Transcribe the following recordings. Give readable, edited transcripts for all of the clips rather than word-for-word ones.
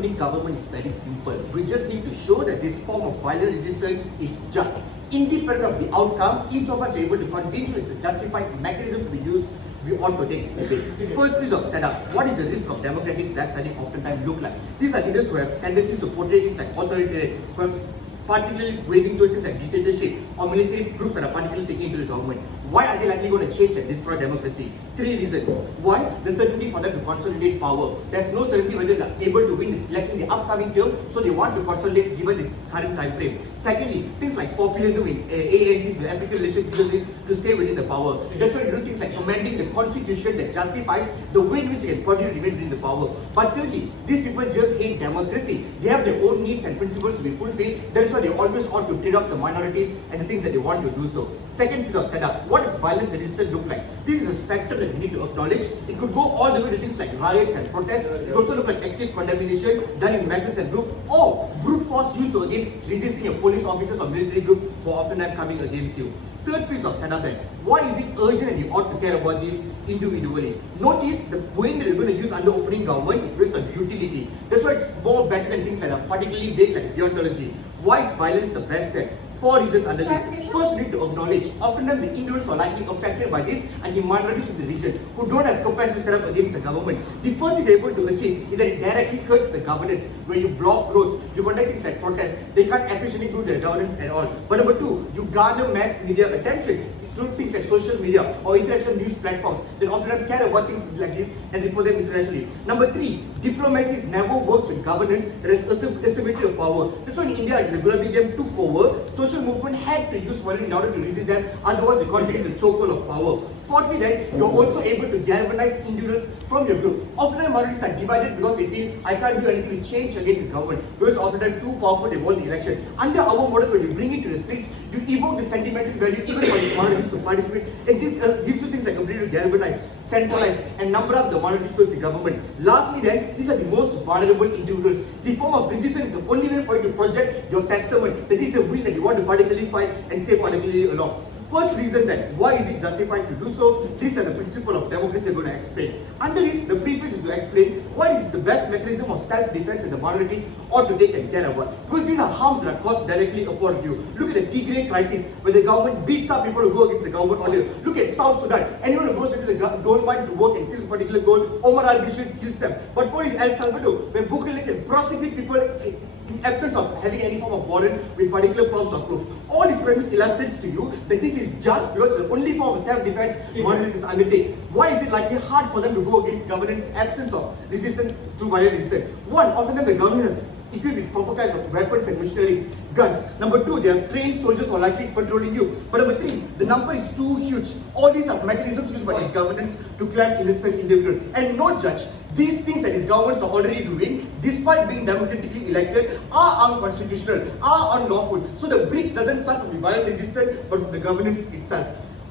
opening government is very simple. We just need to show that this form of violent resistance is just, independent of the outcome. Insofar as we're able to convince you it's a justified mechanism to be used, we ought to take this debate. First piece of setup. What is the risk of democratic backsliding oftentimes look like? These are leaders who have tendencies to portray things like authoritarian, who have particularly waving towards things like dictatorship or military groups that are particularly taking into the government. Why are they likely going to change and destroy democracy? 3 reasons. 1, the certainty for them to consolidate power. There's no certainty whether they are able to win the election in the upcoming term, so they want to consolidate given the current time frame. Secondly, things like populism in ANCs with African leadership uses to stay within the power. That's why they do things like amending the constitution that justifies the way in which they can continue to remain within the power. But thirdly, these people just hate democracy. They have their own needs and principles to be fulfilled. That's why they always ought to trade off the minorities and the things that they want to do so. Second piece of setup. What does violence resistance look like? This is a spectrum that we need to acknowledge. It could go all the way to things like riots and protests. It could also look like active condemnation done in masses and groups, or brute force used to against resisting your police officers or military groups who are often coming against you. Third piece of setup then. Why is it urgent and you ought to care about this individually? Notice the point that we're going to use under opening government is based on utility. That's why it's more better than things like a particularly vague like deontology. Why is violence the best step? 4 reasons under this. First, we need to acknowledge oftentimes the individuals who are likely affected by this and the minorities in the region who don't have capacity to stand up against the government. The first thing they're able to achieve is that it directly hurts the governance. When you block roads, you conduct things like protests, they can't efficiently do their governance at all. But number 2, you garner mass media attention through things like social media or international news platforms that often care about things like this and report them internationally. Number 3, diplomacy never works with governance. There is asymmetry of power. That's why in India, like the Gulabi game took over, social movement had to use violence in order to resist them, otherwise they continue the chokehold of power. Fourthly then, you're also able to galvanize individuals from your group. Often minorities are divided because they feel, I can't do anything to change against this government, because often too powerful, they won the election. Under our model, when you bring it to the streets, you evoke the sentimental value even for these minorities to participate, and this gives you things like ability to galvanize, centralize, and number up the minorities towards the government. Lastly then, these are the most vulnerable individuals. The form of resistance is the only way for you to project your testament that this is a will that you want to particularly fight and stay particularly along. First reason then, why is it justified to do so? This is the principle of democracy we're going to explain. Under this, the preface is to explain why this is the best mechanism of self-defense that the minorities ought to take and care about. Because these are harms that are caused directly upon you. Look at the Tigray crisis, where the government beats up people who go against the government order. Look at South Sudan. Anyone who goes into the gold mine to work and steals particular gold, Omar al-Bashir kills them. But for in El Salvador, where Bukele can prosecute people in absence of having any form of warrant with particular forms of proof. All this premise illustrates to you that this is just because the only form of self-defense minorities undertake. Why is it likely hard for them to go against governance absence of resistance through violent resistance? 1, often the government has equipped with proper kinds of weapons and machineries, guns. Number 2, they have trained soldiers who are likely patrolling you. But number 3, the number is too huge. All these are mechanisms used by this governance to claim innocent individuals. And no judge. These things that these governments are already doing, despite being democratically elected, are unconstitutional, are unlawful. So the breach doesn't start from the violent resistance, but from the governance itself.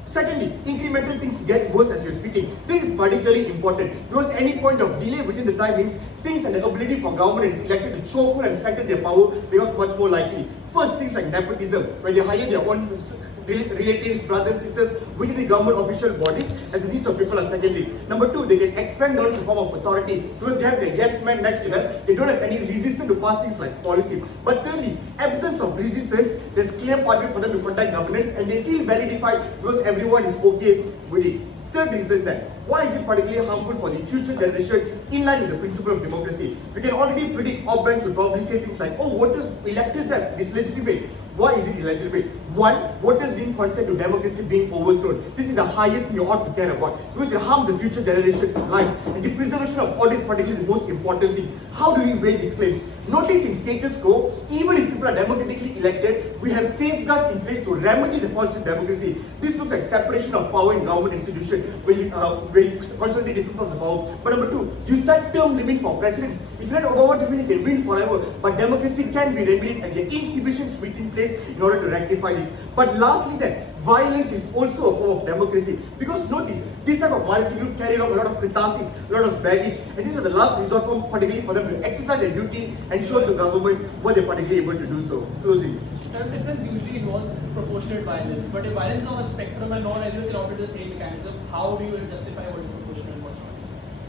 Secondly, incremental things get worse as you're speaking. This is particularly important because any point of delay within the time means things and the ability for government that is elected to choke and strengthen their power becomes much more likely. First, things like nepotism, where they hire their own relatives, brothers, sisters within the government official bodies as the needs of people are secondary. Number 2, they can expand on the form of authority because they have the yes man next to them. They don't have any resistance to pass things like policy. But thirdly, absence of resistance, there's clear pathway for them to conduct governance and they feel validified because everyone is okay with it. Third reason then, why is it particularly harmful for the future generation in line with the principle of democracy? We can already predict off-banks will probably say things like, oh, voters elected them, it's legitimate. Why is it illegitimate? 1, voters being consent to democracy being overthrown. This is the highest thing you ought to care about because it harms the future generation lives. And the preservation of all is particularly the most important thing. How do we weigh these claims? Notice in status quo, even if people are democratically elected, we have safeguards in place to remedy the faults in democracy. This looks like separation of power in government institutions where you consolidate different forms of power. But number 2, you set term limit for presidents. If you let Obama to win, he can win forever. But democracy can be remedied and the inhibitions put in place in order to rectify this. But lastly then, violence is also a form of democracy. Because notice, this type of multi-group carry along a lot of catharsis, a lot of baggage, and this is the last resort form particularly for them to exercise their duty and show to government what they're particularly able to do so. Closing. Self-defense usually involves proportionate violence, but if violence is on a spectrum and not everyone can operate the same mechanism, how do you justify what is proportional and what's not?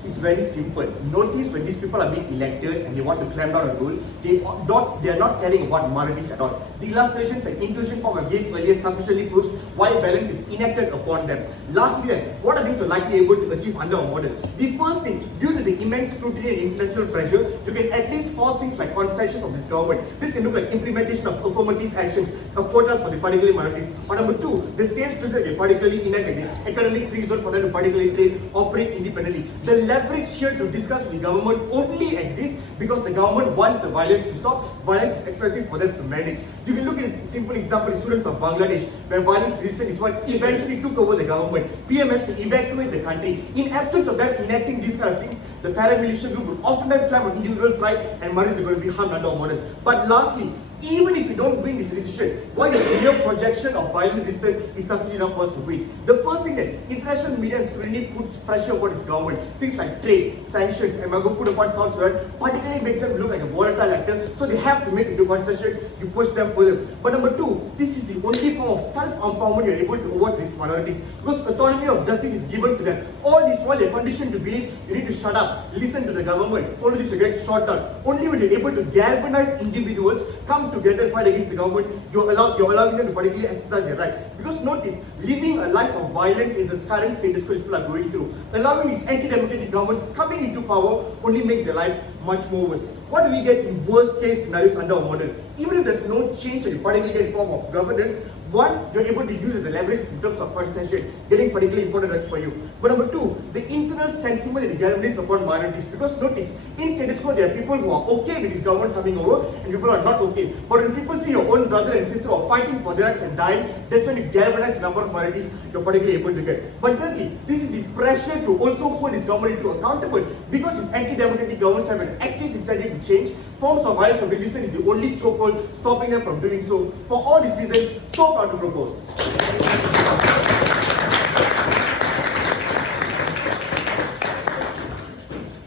It's very simple. Notice when these people are being elected and they want to clamp down on rule, they are not caring about minorities at all. The illustrations and intuition form I gave earlier sufficiently proves why balance is enacted upon them. Lastly, what are things you're likely able to achieve under our model? The first thing, due to the immense scrutiny and international pressure, you can at least force things like concession from this government. This can look like implementation of affirmative actions, quotas for the particular minorities. Or number two, the sales president particularly enact like the economic free zone for them to particularly trade, operate independently. The leverage here to discuss with the government only exists because the government wants the violence to stop. Violence is expensive for them to manage. You can look at a simple example, the students of Bangladesh, where violence resistance is what eventually took over the government. PM has to evacuate the country. In absence of them enacting these kind of things, the paramilitia group would oftentimes climb on individuals' rights and minorities are going to be harmed under our model. But lastly, even if you don't win this decision, why the clear projection of violent resistance is sufficient enough for us to win? The first thing that international media and scrutiny puts pressure upon its government, things like trade, sanctions, embargo put upon South Sudan, particularly makes them look like a volatile actor, so they have to make into concession, you push them further. But number two, this is the only form of self-empowerment you're able to overthrow these minorities, because autonomy of justice is given to them. All this while they're conditioned to believe you need to shut up, listen to the government, follow this to get shot down. Only when you're able to galvanize individuals, come together and fight against the government, you're allowing them to particularly exercise their right. Because notice, living a life of violence is the current status quo people are going through. Allowing these anti-democratic governments coming into power only makes their life much more worse. What do we get in worst case scenarios under our model? Even if there's no change in the particular form of governance, one, you're able to use as a leverage in terms of concession, getting particularly important rights for you. But number two, the internal sentiment that galvanizes upon minorities. Because notice, in status quo, there are people who are okay with this government coming over and people who are not okay. But when people see your own brother and sister are fighting for their rights and dying, that's when you galvanize the number of minorities you're particularly able to get. But thirdly, this is the pressure to also hold this government into accountable. Because if anti-democratic governments have an active incentive to change, forms of violence or resistance is the only chokehold stopping them from doing so. For all these reasons, so proud to propose.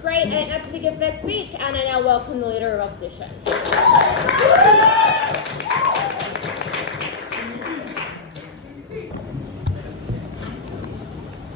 Great, and that's the give their speech, and I now welcome the Leader of Opposition.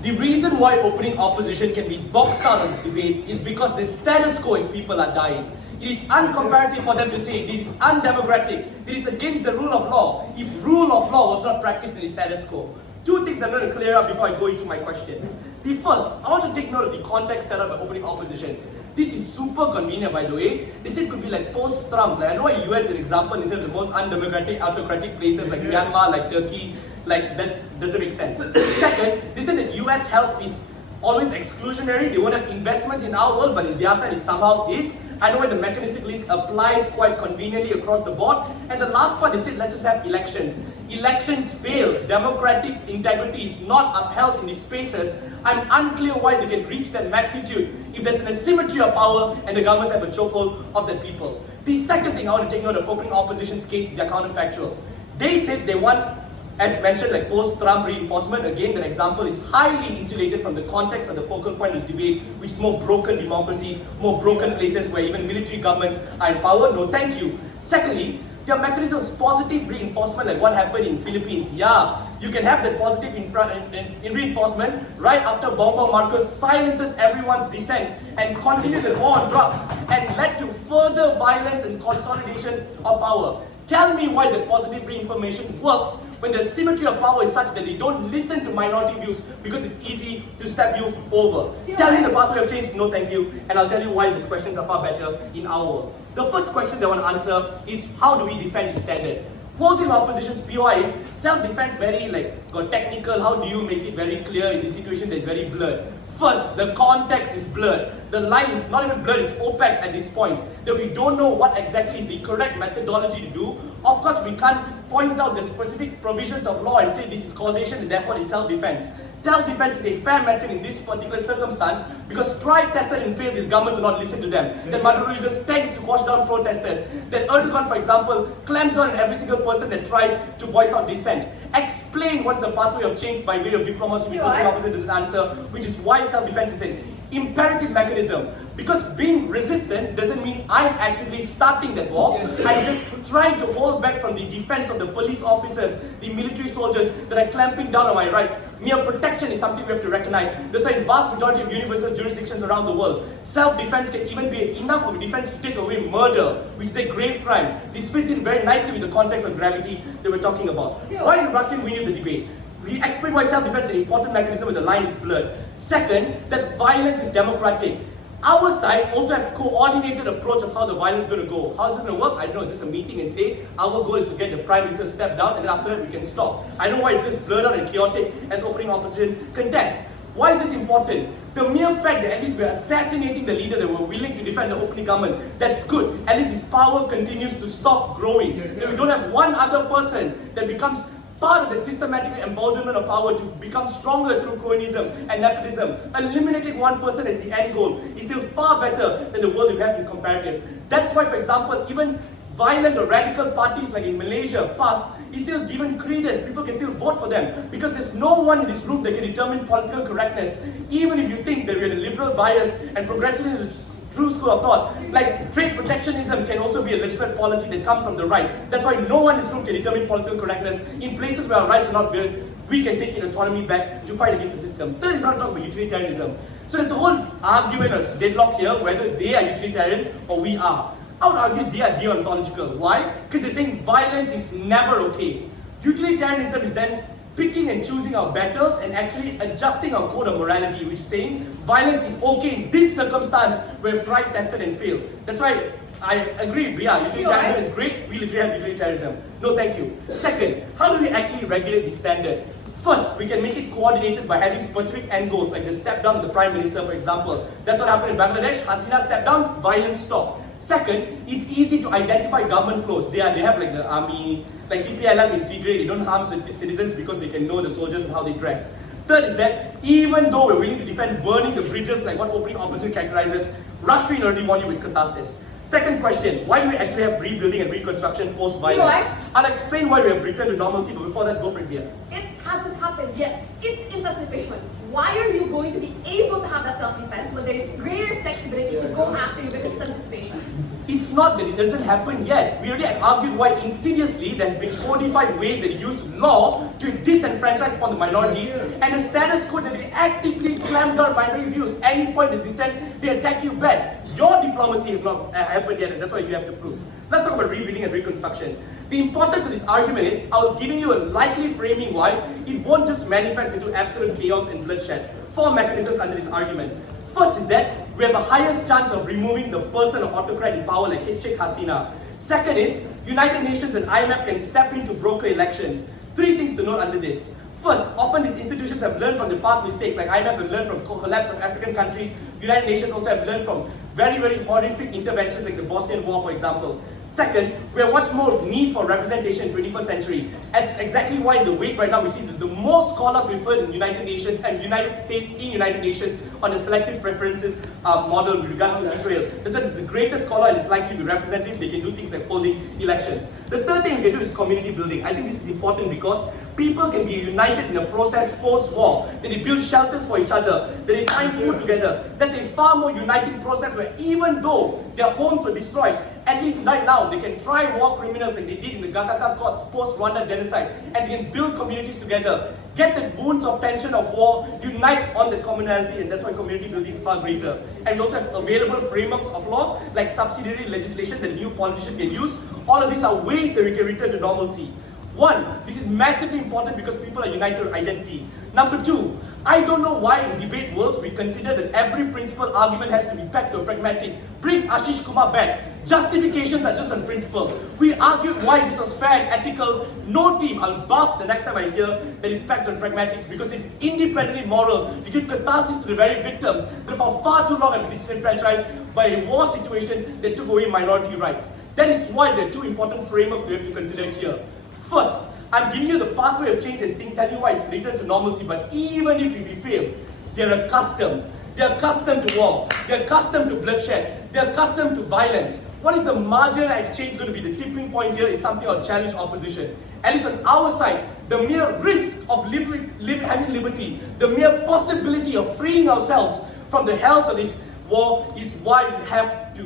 The reason why opening opposition can be boxed out of this debate is because the status quo is people are dying. It is uncomparative for them to say this is undemocratic, this is against the rule of law, if rule of law was not practiced in the status quo. Two things I'm going to clear up before I go into my questions. The first, I want to take note of the context set up by opening opposition. This is super convenient, by the way. They said it could be like post-Trump. Like, I know US is an example, instead of the most undemocratic, autocratic places like Myanmar, like Turkey, like that doesn't make sense. Second, they said that US help is always exclusionary. They won't have investments in our world, but in their side it somehow is. I know why the mechanistic list applies quite conveniently across the board. And the last part, they said let's just have elections. Elections fail. Democratic integrity is not upheld in these spaces. I'm unclear why they can reach that magnitude if there's an asymmetry of power and the governments have a chokehold of the people. The second thing I want to take note of opening opposition's case is their counterfactual. They said they want, as mentioned, like post-Trump reinforcement. Again, that example is highly insulated from the context of the focal point of this debate, which is more broken democracies, more broken places where even military governments are in power. No, thank you. Secondly, there are mechanisms of positive reinforcement, like what happened in Philippines. Yeah, you can have that positive in reinforcement right after Bongbong Marcos silences everyone's dissent and continued the war on drugs and led to further violence and consolidation of power. Tell me why the positive reinformation works when the symmetry of power is such that they don't listen to minority views because it's easy to step you over. Tell me the pathway of change. No, thank you. And I'll tell you why these questions are far better in our world. The first question they want to answer is, how do we defend the standard? Closing opposition's POI is self-defense, very got technical. How do you make it very clear in this situation that is very blurred? First, the context is blurred. The line is not even blurred, it's opaque at this point. That we don't know what exactly is the correct methodology to do. Of course, we can't point out the specific provisions of law and say this is causation and therefore it's self-defense. Self-defense is a fair method in this particular circumstance because tried, tested and failed, these governments will not listen to them. That Maduro uses tanks to quash down protesters. That Erdogan, for example, clamps down on every single person that tries to voice out dissent. Explain what's the pathway of change by way of diplomacy because the opposite doesn't answer, which is why self-defense is an imperative mechanism. Because being resistant doesn't mean I'm actively starting that war. I'm just trying to hold back from the defense of the police officers, the military soldiers that are clamping down on my rights. Mere protection is something we have to recognize. That's why in vast majority of universal jurisdictions around the world, self-defense can even be enough of a defense to take away murder, which is a grave crime. This fits in very nicely with the context of gravity that we're talking about. Why did Rashrvin win you the debate? We explain why self-defense is an important mechanism when the line is blurred. Second, that violence is democratic. Our side also have coordinated approach of how the violence is going to go. How is it going to work? I don't know, just a meeting and say, our goal is to get the Prime Minister to step down and then after that we can stop. I don't know why it's just blurred out and chaotic as opening opposition contests. Why is this important? The mere fact that at least we're assassinating the leader that we're willing to defend the opening government, that's good. At least this power continues to stop growing. That we don't have one other person that becomes part of that systematic empowerment of power to become stronger through cronyism and nepotism. Eliminating one person as the end goal is still far better than the world we have in comparative. That's why, for example, even violent or radical parties like in Malaysia, PAS, is still given credence. People can still vote for them because there's no one in this room that can determine political correctness. Even if you think that we're a liberal bias and progressivism is true school of thought, like trade protectionism can also be a legitimate policy that comes from the right. That's why no one in this room can determine political correctness. In places where our rights are not good, we can take in autonomy back to fight against the system. Third is not talking about utilitarianism. So there's a whole argument or deadlock here whether they are utilitarian or we are. I would argue they are deontological. Why? Because they're saying violence is never okay. Utilitarianism is then picking and choosing our battles and actually adjusting our code of morality, which is saying violence is okay in this circumstance where we've tried, tested and failed. That's why I agree, yeah, utilitarianism is great, we literally have utilitarianism. No thank you. Second, how do we actually regulate the standard? First, we can make it coordinated by having specific end goals, like the step down of the Prime Minister, for example. That's what happened in Bangladesh. Hasina stepped down, violence stopped. Second, it's easy to identify government flows. They have like the army, like TPLF integrate, they don't harm citizens because they can know the soldiers and how they dress. Third is that even though we're willing to defend burning the bridges like what opening opposition characterizes, Rashrvin already won you with catharsis. Second question, why do we actually have rebuilding and reconstruction post-violence? I'll explain why we have returned to normalcy, but before that, go for it here. It hasn't happened yet. It's anticipation. Why are you going to be able to have that self-defense when there is greater flexibility to go after you because it's anticipation? It's not that it doesn't happen yet. We already argued why insidiously there's been codified ways that use law to disenfranchise upon the minorities and the status quo that they actively clamp down minority views. Any point is dissent, they attack you back. Your diplomacy has not happened yet and that's why you have to prove. Let's talk about rebuilding and reconstruction. The importance of this argument is, I'll give you a likely framing why it won't just manifest into absolute chaos and bloodshed. 4 mechanisms under this argument. First is that we have a highest chance of removing the person or autocrat in power like Sheikh Hasina. Second is, United Nations and IMF can step in to broker elections. 3 things to note under this. First, often these institutions have learned from the past mistakes, like IMF have learned from collapse of African countries. United Nations also have learned from very, very horrific interventions like the Bosnian War, for example. Second, we have much more need for representation in 21st century. That's exactly why in the wake right now we see the most call-out referred in United Nations and United States in United Nations on the selective preferences model with regards to Israel. This is the greatest call-out and is likely to be representative. They can do things like holding elections. The third thing we can do is community building. I think this is important because people can be united in a process post-war, that they build shelters for each other, that they find food together. That's a far more uniting process where even though their homes were destroyed, at least right now they can try war criminals like they did in the Gakaka courts post-Rwanda genocide, and they can build communities together, get the wounds of tension of war, unite on the commonality, and that's why community building is far greater. And we also have available frameworks of law like subsidiary legislation that a new politician can use. All of these are ways that we can return to normalcy. 1, this is massively important because people are united with identity. Number 2, I don't know why in debate worlds we consider that every principal argument has to be packed or pragmatic. Bring Ashish Kumar back. Justifications are just on principle. We argued why this was fair and ethical. No team, I'll buff the next time I hear that is packed on pragmatics because this is independently moral to give catharsis to the very victims that for far too long have been disenfranchised by a war situation that took away minority rights. That is why there are 2 important frameworks we have to consider here. First, I'm giving you the pathway of change and tell you why it's return to normalcy, but even if we fail, they're accustomed. They're accustomed to war. They're accustomed to bloodshed. They're accustomed to violence. What is the marginal exchange going to be? The tipping point here is something I'll challenge opposition. At least on our side, the mere risk of having liberty, the mere possibility of freeing ourselves from the hells of this war is why we have to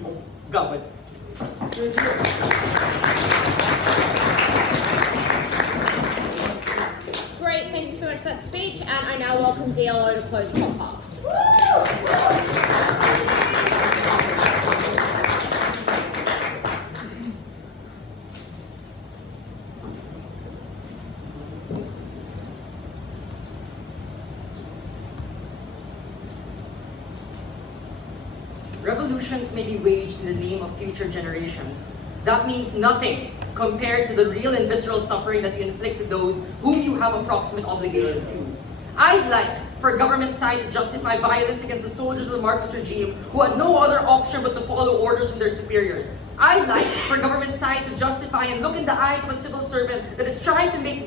govern. Great, thank you so much for that speech, and I now welcome DLO to close top half. Revolutions may be waged in the name of future generations. That means nothing compared to the real and visceral suffering that you inflict to those whom you have a proximate obligation to. I'd like for government side to justify violence against the soldiers of the Marcos regime who had no other option but to follow orders from their superiors. I'd like for government side to justify and look in the eyes of a civil servant that is trying to make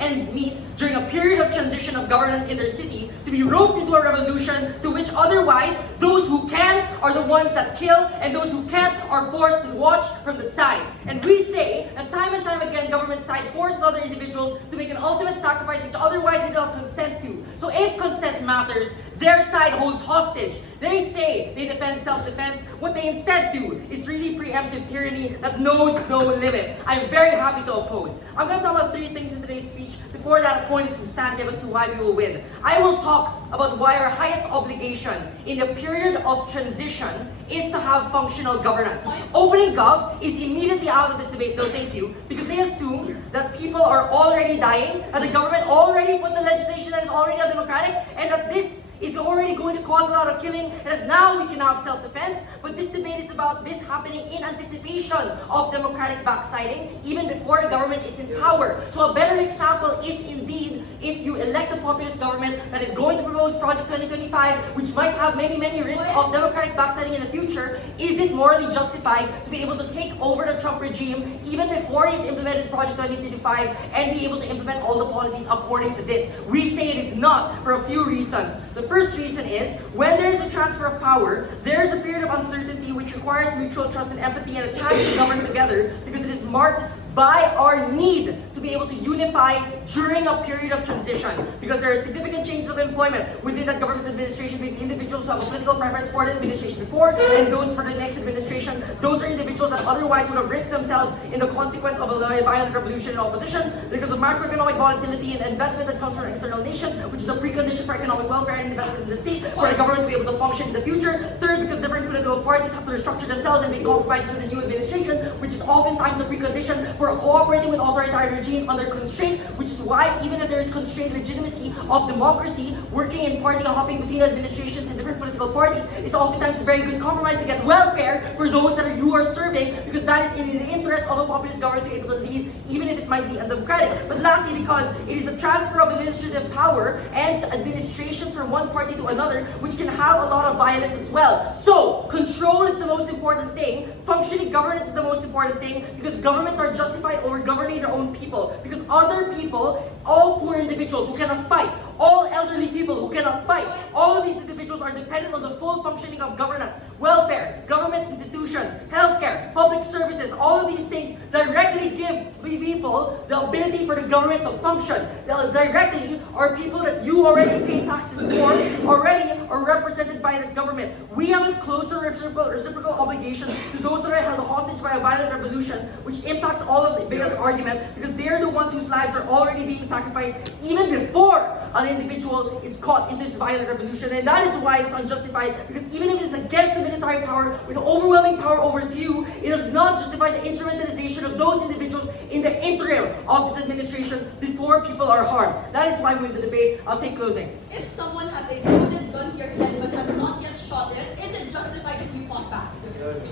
ends meet during a period of transition of governance in their city to be roped into a revolution to which otherwise those who can are the ones that kill and those who can't are forced to watch from the side. And we say that time and time again government side forces other individuals to make an ultimate sacrifice which otherwise they do not consent to. So if consent matters, their side holds hostage. They say they defend self-defense. What they instead do is really preemptive tyranny that knows no limit. I'm very happy to oppose. I'm going to talk about three things in today's speech. Before that, a point of substantive as to why we will win. I will talk about why our highest obligation in the period of transition is to have functional governance. Opening gov is immediately out of this debate, no thank you, because they assume that people are already dying, that the government already put the legislation that is already undemocratic, and that this is already going to cause a lot of killing, and that now we can have self-defense. But this debate is about this happening in anticipation of democratic backsliding, even before the government is in power. So a better example is indeed if you elect a populist government that is going to propose Project 2025, which might have many, many risks of democratic backsliding in the future. Is it morally justified to be able to take over the Trump regime even before he's implemented Project 2025 and be able to implement all the policies according to this? We say it is not for a few reasons. The first reason is when there is a transfer of power, there is a period of uncertainty which requires mutual trust and empathy and a chance to govern together because it is marked by our need to be able to unify during a period of transition, because there are significant changes of employment within that government administration between individuals who have a political preference for the administration before and those for the next administration. Those are individuals that otherwise would have risked themselves in the consequence of a violent revolution in opposition because of macroeconomic volatility and investment that comes from external nations, which is a precondition for economic welfare and investment in the state for the government to be able to function in the future. Third, because different political parties have to restructure themselves and make compromises with the new administration, which is oftentimes the precondition for cooperating with authoritarian regimes under constraint, which is why even if there is constrained legitimacy of democracy, working and party hopping between administrations and different political parties is oftentimes a very good compromise to get welfare for those that you are serving, because that is in the interest of a populist government to be able to lead, even if it might be undemocratic. But lastly, because it is the transfer of administrative power and administrations from one party to another, which can have a lot of violence as well. So, control is the most important thing, functioning governance is the most important thing, because governments are justified over governing their own people. Because other people, all poor individuals who cannot fight, all elderly people who cannot fight, all of these individuals are dependent on the full functioning of governance, welfare, government institutions, healthcare, public services. All of these things directly give people the ability for the government to function. Directly are people that you already pay taxes for, already are represented by the government. We have a closer reciprocal obligation to those that are held hostage by a violent revolution, which impacts all of the biggest argument, because they are the ones whose lives are already being sacrificed even before an individual is caught in this violent revolution. And that is why it's unjustified, because even if it's against the military power with overwhelming power over to you, it does not justify the instrumentalization of those individuals in the interim of this administration before people are harmed. That is why we win the debate. I'll take closing. If someone has a loaded gun to your head but has not yet shot it, is it justified if you fought back?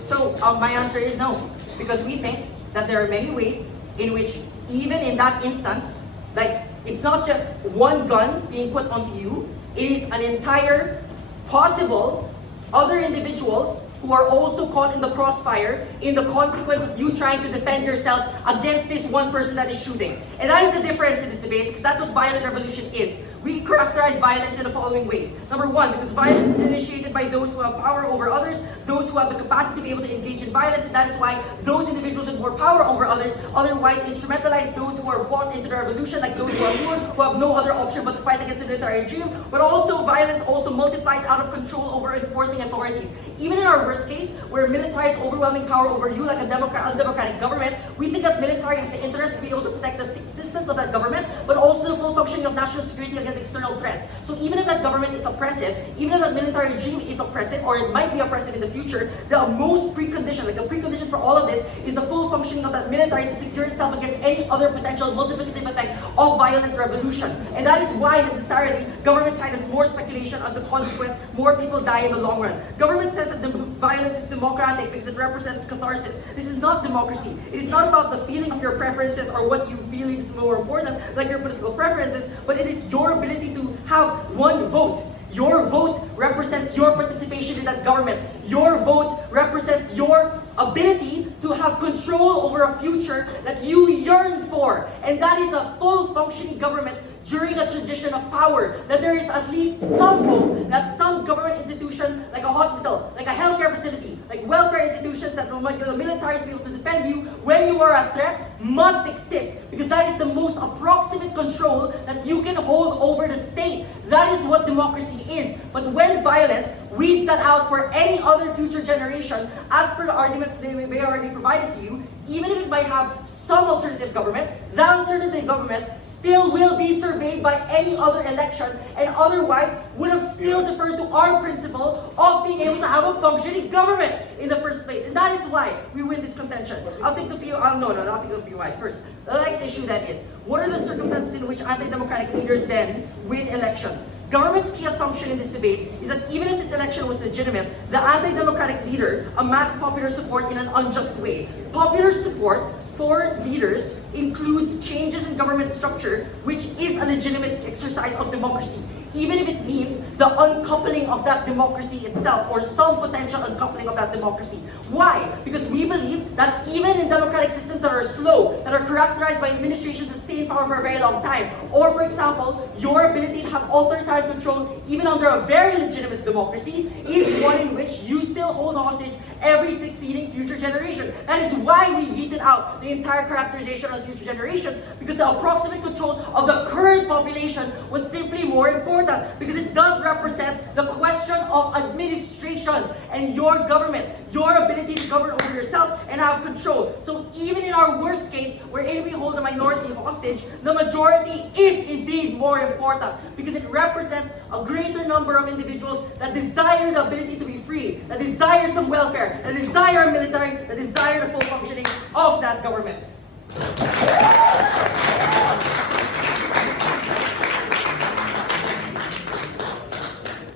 So my answer is no, because we think that there are many ways in which, even in that instance, like, it's not just one gun being put onto you, it is an entire possible other individuals who are also caught in the crossfire in the consequence of you trying to defend yourself against this one person that is shooting. And that is the difference in this debate, because that's what violent revolution is. We characterize violence in the following ways. Number one, because violence is initiated by those who have power over others, those who have the capacity to be able to engage in violence, and that is why those individuals with more power over others otherwise instrumentalize those who are brought into the revolution, like those who are poor, who have no other option but to fight against the military regime. But also, violence also multiplies out of control over enforcing authorities. Even in our worst case, where military has overwhelming power over you, like a undemocratic government, we think that military has the interest to be able to protect the existence of that government, but also the full functioning of national security against external threats. So even if that government is oppressive, even if that military regime is oppressive, or it might be oppressive in the future, the most precondition, like the precondition for all of this, is the full functioning of that military to secure itself against any other potential multiplicative effect of violent revolution. And that is why necessarily government side has more speculation on the consequence, more people die in the long run. Government says that the violence is democratic because it represents catharsis. This is not democracy. It is not about the feeling of your preferences or what you feel is more important, like your political preferences, but it is your ability to have one vote. Your vote represents your participation in that government. Your vote represents your ability to have control over a future that you yearn for. And that is a full functioning government during a transition of power. That there is at least some hope that some government institution, like a hospital, like a healthcare facility, like welfare institutions that want the military to be able to defend you when you are a threat, must exist. Because that is the most approximate control that you can hold over the state. That is what democracy is. But when violence weeds that out for any other future generation, as per the arguments they may already provided to you, even if it might have some alternative government, that alternative government still will be surveyed by any other election, and otherwise would have still deferred to our principle of being able to have a functioning government in the first place. And that is why we win this contention. I'll take the I'll take the POI first. The next issue then is, what are the circumstances in which anti-democratic leaders then win elections? Government's key assumption in this debate is that even if this election was legitimate, the anti-democratic leader amassed popular support in an unjust way. Popular support for leaders includes changes in government structure, which is a legitimate exercise of democracy, even if it means the uncoupling of that democracy itself, or some potential uncoupling of that democracy. Why? Because we believe that even in democratic systems that are slow, that are characterized by administrations that stay in power for a very long time, or for example, your ability to have authoritarian control even under a very legitimate democracy, is one in which you still hold hostage every succeeding future generation. That is why we yeeted out the entire characterization of future generations, because the approximate control of the current population was simply more important, because it does represent the question of administration and your government, your ability to govern over yourself and have control. So even in our worst case, wherein we hold a minority hostage, the majority is indeed more important, because it represents a greater number of individuals that desire the ability to be free, that desire some welfare, that desire a military, that desire the full functioning of that government.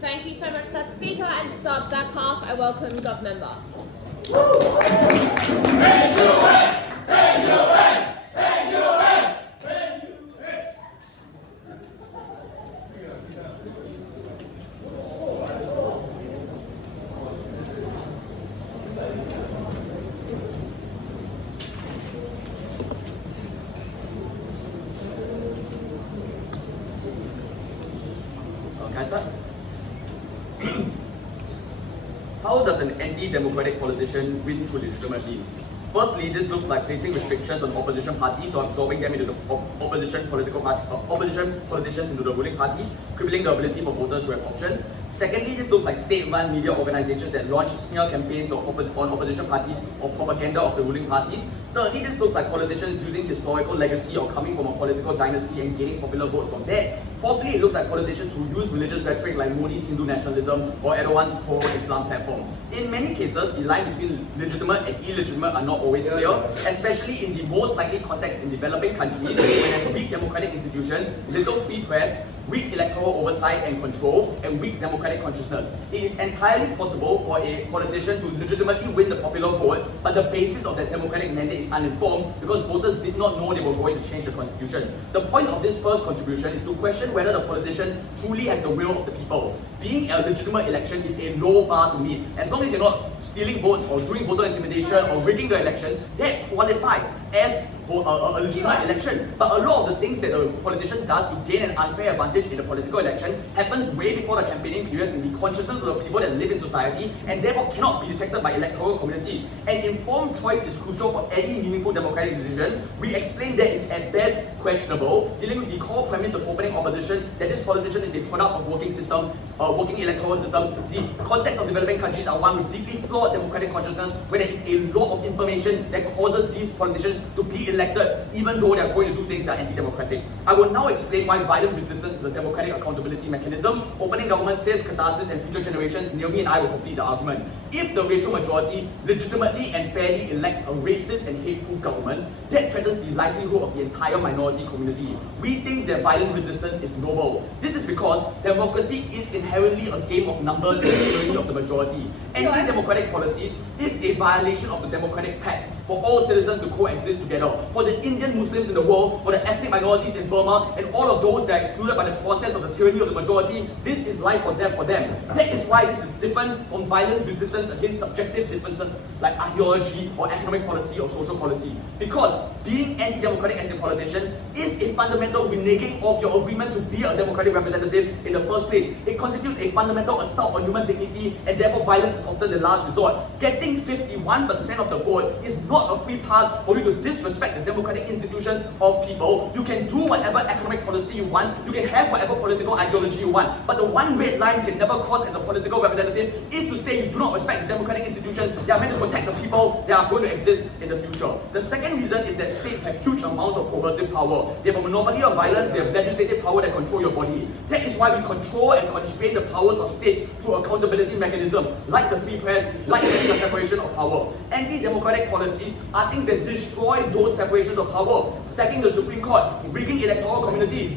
Thank you so much for that, Speaker. And to start back half, I welcome Gov Member. Can I start? How does an anti-democratic politician win through legitimate means? Firstly, this looks like placing restrictions on opposition parties or absorbing them into the opposition politicians into the ruling party, crippling the ability for voters to have options. Secondly, this looks like state-run media organizations that launch smear campaigns on opposition parties or propaganda of the ruling parties. Thirdly, this looks like politicians using historical legacy or coming from a political dynasty and gaining popular votes from there. Fourthly, it looks like politicians who use religious rhetoric like Modi's Hindu nationalism or Erdogan's pro-Islam platform. In many cases, the line between legitimate and illegitimate are not always clear, especially in the most likely context in developing countries where there are weak democratic institutions, little free press, weak electoral oversight and control, and weak democratic consciousness. It is entirely possible for a politician to legitimately win the popular vote, but the basis of that democratic mandate is uninformed because voters did not know they were going to change the constitution. The point of this first contribution is to question whether the politician truly has the will of the people. Being a legitimate election is a low bar to meet. As long as you're not stealing votes or doing voter intimidation or rigging the elections, that qualifies as a legitimate election. But a lot of the things that a politician does to gain an unfair advantage in a political election happens way before the campaigning periods in the consciousness of the people that live in society and therefore cannot be detected by electoral communities. And informed choice is crucial for any meaningful democratic decision. We explain that it's at best questionable, dealing with the core premise of opening opposition, that this politician is a product of working electoral systems. The context of developing countries are one with deeply flawed democratic consciousness, where there is a lot of information that causes these politicians to be elected, even though they are going to do things that are anti-democratic. I will now explain why violent resistance is a democratic accountability mechanism. Opening government says catharsis and future generations. Naomi and I will complete the argument. If the racial majority legitimately and fairly elects a racist and hateful government, that threatens the livelihood of the entire minority community. We think that violent resistance is noble. This is because democracy is inherently a game of numbers and the tyranny of the majority. Anti-democratic policies is a violation of the democratic pact for all citizens to coexist together. For the Indian Muslims in the world, for the ethnic minorities in Burma, and all of those that are excluded by the process of the tyranny of the majority, this is life or death for them. That is why this is different from violent resistance against subjective differences like ideology or economic policy or social policy. Because being anti-democratic as a politician is a fundamental reneging of your agreement to be a democratic representative in the first place. It constitutes a fundamental assault on human dignity, and therefore violence is often the last resort. Getting 51% of the vote is not a free pass for you to disrespect the democratic institutions of people. You can do whatever economic policy you want, you can have whatever political ideology you want, but the one red line you can never cross as a political representative is to say you do not respect the democratic institutions that are meant to protect the people that are going to exist in the future. The second reason is that states have huge amounts of coercive power. They have a monopoly on violence, they have legislative power that control your body. That is why we control and constrain the powers of states through accountability mechanisms like the free press, like the separation of power. Anti-democratic policies are things that destroy those separations of power, stacking the Supreme Court, rigging electoral communities,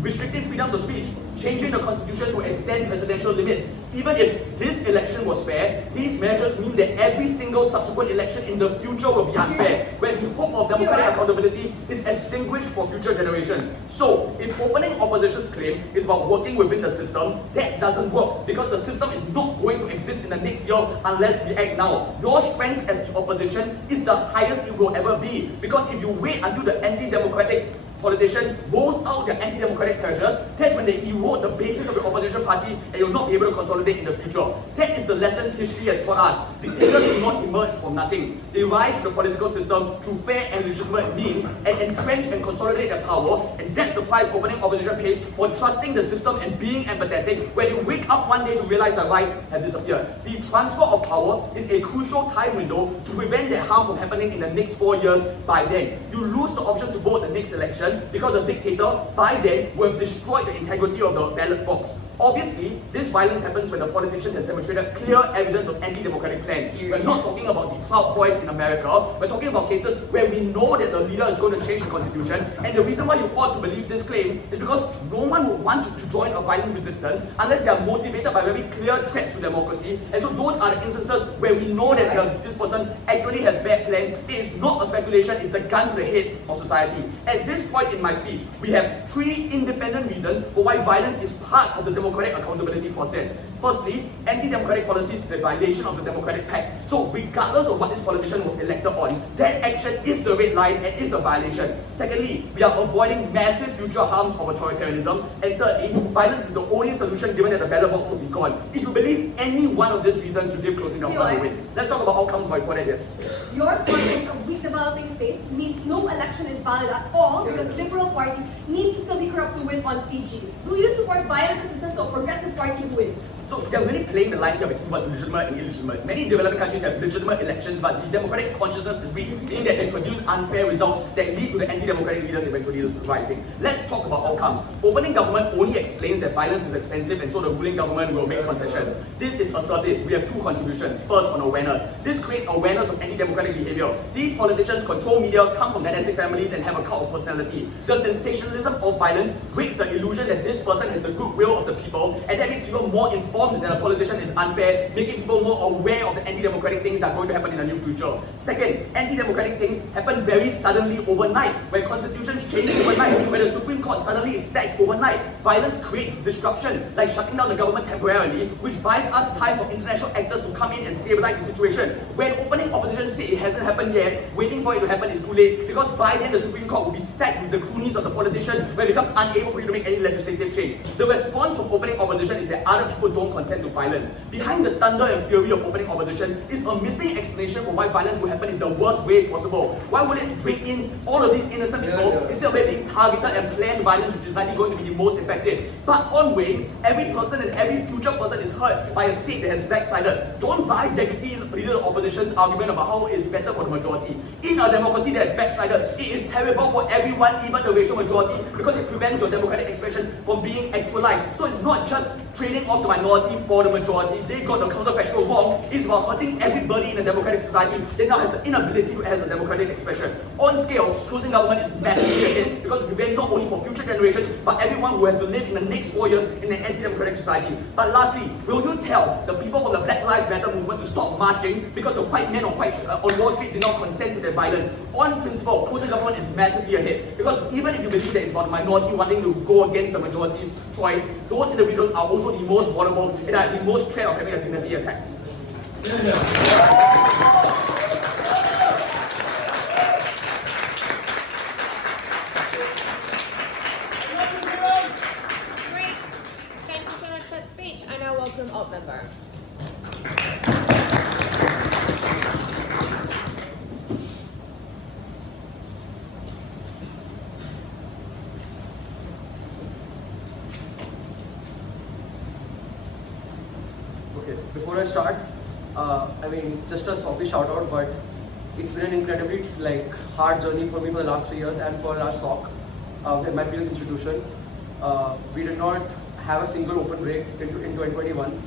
restricting freedoms of speech, changing the constitution to extend presidential limits. Even if this election was fair, these measures mean that every single subsequent election in the future will be unfair, where the hope of democratic accountability is extinguished for future generations. So, if opening opposition's claim is about working within the system, that doesn't work, because the system is not going to exist in the next year unless we act now. Your strength as the opposition is the highest it will ever be, because if you wait until the anti-democratic politician rolls out their anti-democratic pressures, that's when they erode the basis of the opposition party and you'll not be able to consolidate in the future. That is the lesson history has taught us. Dictators do not emerge from nothing. They rise to the political system through fair and legitimate means and entrench and consolidate their power, and that's the price opening opposition pays for trusting the system and being empathetic, where they wake up one day to realize their rights have disappeared. The transfer of power is a crucial time window to prevent that harm from happening in the next 4 years. By then, you lose the option to vote the next election, because the dictator, by then, will have destroyed the integrity of the ballot box. Obviously, this violence happens when the politician has demonstrated clear evidence of anti-democratic plans. We're not talking about the Proud Boys in America, we're talking about cases where we know that the leader is going to change the constitution, and the reason why you ought to believe this claim is because no one would want to join a violent resistance unless they are motivated by very clear threats to democracy, and so those are the instances where we know that this person actually has bad plans. It is not a speculation, it's the gun to the head of society. At this point in my speech, we have 3 independent reasons for why violence is part of the democratic accountability process. Firstly, anti-democratic policies is a violation of the democratic pact. So regardless of what this politician was elected on, that action is the red line and is a violation. Secondly, we are avoiding massive future harms of authoritarianism. And thirdly, violence is the only solution given that the ballot box will be gone. If you believe any one of these reasons, you give closing government will win. Let's talk about outcomes before that, yes. Your context of weak developing states means no election is valid at all because liberal parties need to still be corrupt to win on CG. Do you support violent resistance or progressive party who wins? So they're really playing the line here between what's legitimate and illegitimate. Many developing countries have legitimate elections, but the democratic consciousness is weak, meaning that they produce unfair results that lead to the anti-democratic leaders eventually rising. Let's talk about outcomes. Opening government only explains that violence is expensive, and so the ruling government will make concessions. This is assertive. We have 2 contributions. First, on awareness. This creates awareness of anti-democratic behavior. These politicians control media, come from dynastic families, and have a cult of personality. The sensationalism of violence breaks the illusion that this person has the goodwill of the people, and that makes people more informed that a politician is unfair, making people more aware of the anti-democratic things that are going to happen in the near future. Second, anti-democratic things happen very suddenly overnight, where constitutions change overnight, where the Supreme Court suddenly is sacked overnight. Violence creates disruption, like shutting down the government temporarily, which buys us time for international actors to come in and stabilize the situation. When opening opposition say it hasn't happened yet, waiting for it to happen is too late, because by then the Supreme Court will be stacked with the cronies of the politician, where it becomes unable for you to make any legislative change. The response from opening opposition is that other people don't consent to violence. Behind the thunder and fury of opening opposition is a missing explanation for why violence will happen is the worst way possible. Why would it bring in all of these innocent people instead of it being targeted and planned violence, which is likely going to be the most effective? But on way, every person and every future person is hurt by a state that has backslided. Don't buy Deputy Leader of Opposition's argument about how it is better for the majority. In a democracy that has backslided, it is terrible for everyone, even the racial majority, because it prevents your democratic expression from being actualized. So it's not just trading off the minority for the majority. They got the counterfactual wrong. It's about hurting everybody in a democratic society that now has the inability to have a democratic expression. On scale, closing government is massively ahead because we prevent not only for future generations, but everyone who has to live in the next 4 years in an anti-democratic society. But lastly, will you tell the people from the Black Lives Matter movement to stop marching because the white men on Wall Street did not consent to their violence? On principle, closing government is massively ahead, because even if you believe that it's about the minority wanting to go against the majority's choice, those individuals are also the most vulnerable and are the most threat of having a dignity attack. Great. Thank you so much for that speech. I now welcome Alt Member. Okay, before I start, just a softly shout out, but it's been an incredibly hard journey for me for the last 3 years and for our SOC, my previous institution. We did not have a single open break in 2021.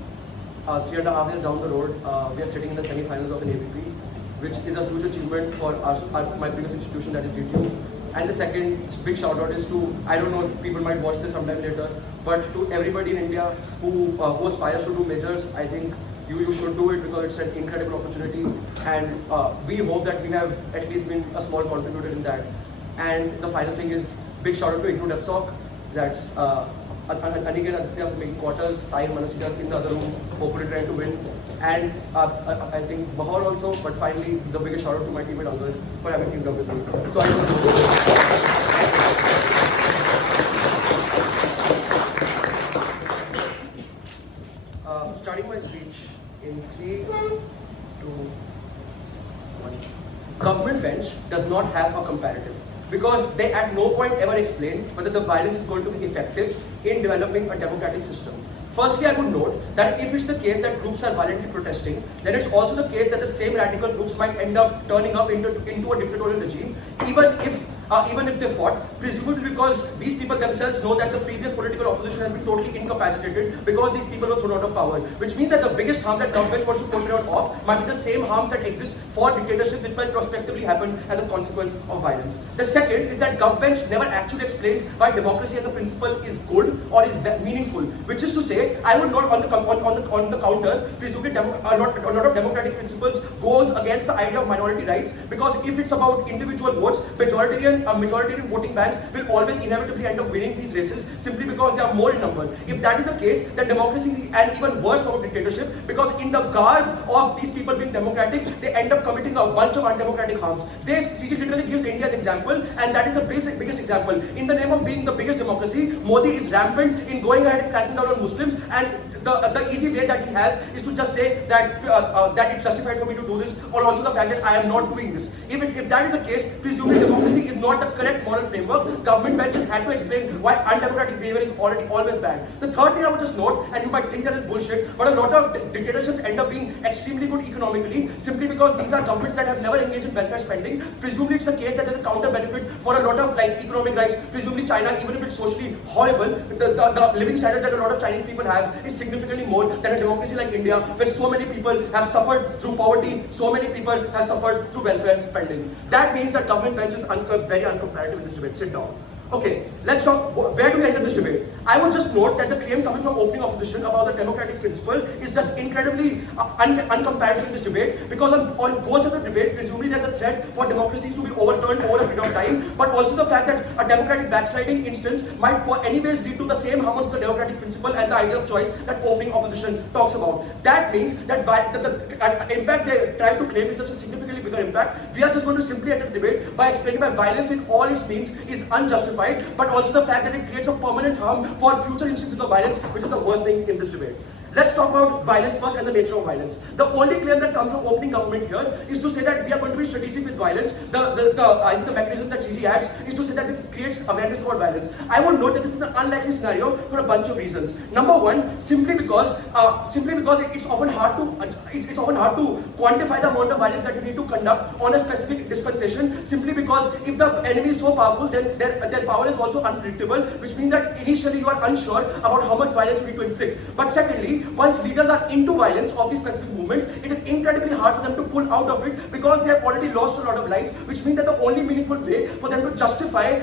3.5 years down the road, we are sitting in the semi-finals of an ABP, which is a huge achievement for us, my previous institution, that is DTU. And the second big shout out is to, I don't know if people might watch this sometime later, but to everybody in India who aspires to do majors, I think you should do it because it's an incredible opportunity, and we hope that we have at least been a small contributor in that. And the final thing is big shout out to IGNOU DevSoc. That's Annika and Aditya making quarters, Sai and Manasika in the other room, hopefully trying to win. And I think Bahar also, but finally the biggest shout out to my teammate Angad for having teamed up with me. So starting my speech in 3, 2, 1. Government bench does not have a comparative, because they at no point ever explain whether the violence is going to be effective in developing a democratic system. Firstly, I would note that if it's the case that groups are violently protesting, then it's also the case that the same radical groups might end up turning up into a dictatorial regime, even if they fought, presumably because these people themselves know that the previous political opposition has been totally incapacitated because these people were thrown out of power. Which means that the biggest harm that governments want to portray on top might be the same harms that exist for dictatorship, which might prospectively happen as a consequence of violence. The second is that government never actually explains why democracy as a principle is good or is meaningful. Which is to say, I would not on the counter, presumably a lot of democratic principles goes against the idea of minority rights, because if it's about individual votes, majoritarian voting banks will always inevitably end up winning these races simply because they are more in number. If that is the case, then democracy is an even worse form of dictatorship, because in the garb of these people being democratic, they end up committing a bunch of undemocratic harms. This CG literally gives India's example, and that is the biggest example. In the name of being the biggest democracy, Modi is rampant in going ahead and cracking down on Muslims, and the easy way that he has is to just say that it's justified for me to do this, or also the fact that I am not doing this. If that is the case, presumably democracy is not the correct moral framework. Government benches had to explain why undemocratic behavior is always bad. The third thing I would just note, and you might think that is bullshit, but a lot of dictatorships end up being extremely good economically simply because these are governments that have never engaged in welfare spending. Presumably it's a case that there's a counter benefit for a lot of economic rights. Presumably China, even if it's socially horrible, the living standard that a lot of Chinese people have is significantly more than a democracy like India, where so many people have suffered through poverty, so many people have suffered through welfare spending. That means that government bench is very uncomparative in this debate. Sit down. Okay, let's talk, where do we enter this debate? I would just note that the claim coming from opening opposition about the democratic principle is just incredibly uncomparative in this debate, because on both sides of the debate, presumably there's a threat for democracies to be overturned over a period of time, but also the fact that a democratic backsliding instance might anyways lead to the same harm of the democratic principle and the idea of choice that opening opposition talks about. That means that the impact they try to claim is just a significantly bigger impact. We are just going to simply enter the debate by explaining why violence in all its means is unjustified, but also the fact that it creates a permanent harm for future instances of violence, which is the worst thing in this debate. Let's talk about violence first and the nature of violence. The only claim that comes from opening government here is to say that we are going to be strategic with violence. I think the mechanism that CG adds is to say that this creates awareness about violence. I would note that this is an unlikely scenario for a bunch of reasons. Number one, simply because it's often hard to quantify the amount of violence that you need to conduct on a specific dispensation. Simply because if the enemy is so powerful, then their power is also unpredictable, which means that initially you are unsure about how much violence you need to inflict. But secondly, once leaders are into violence of these specific movements, it is incredibly hard for them to pull out of it, because they have already lost a lot of lives, which means that the only meaningful way for them to justify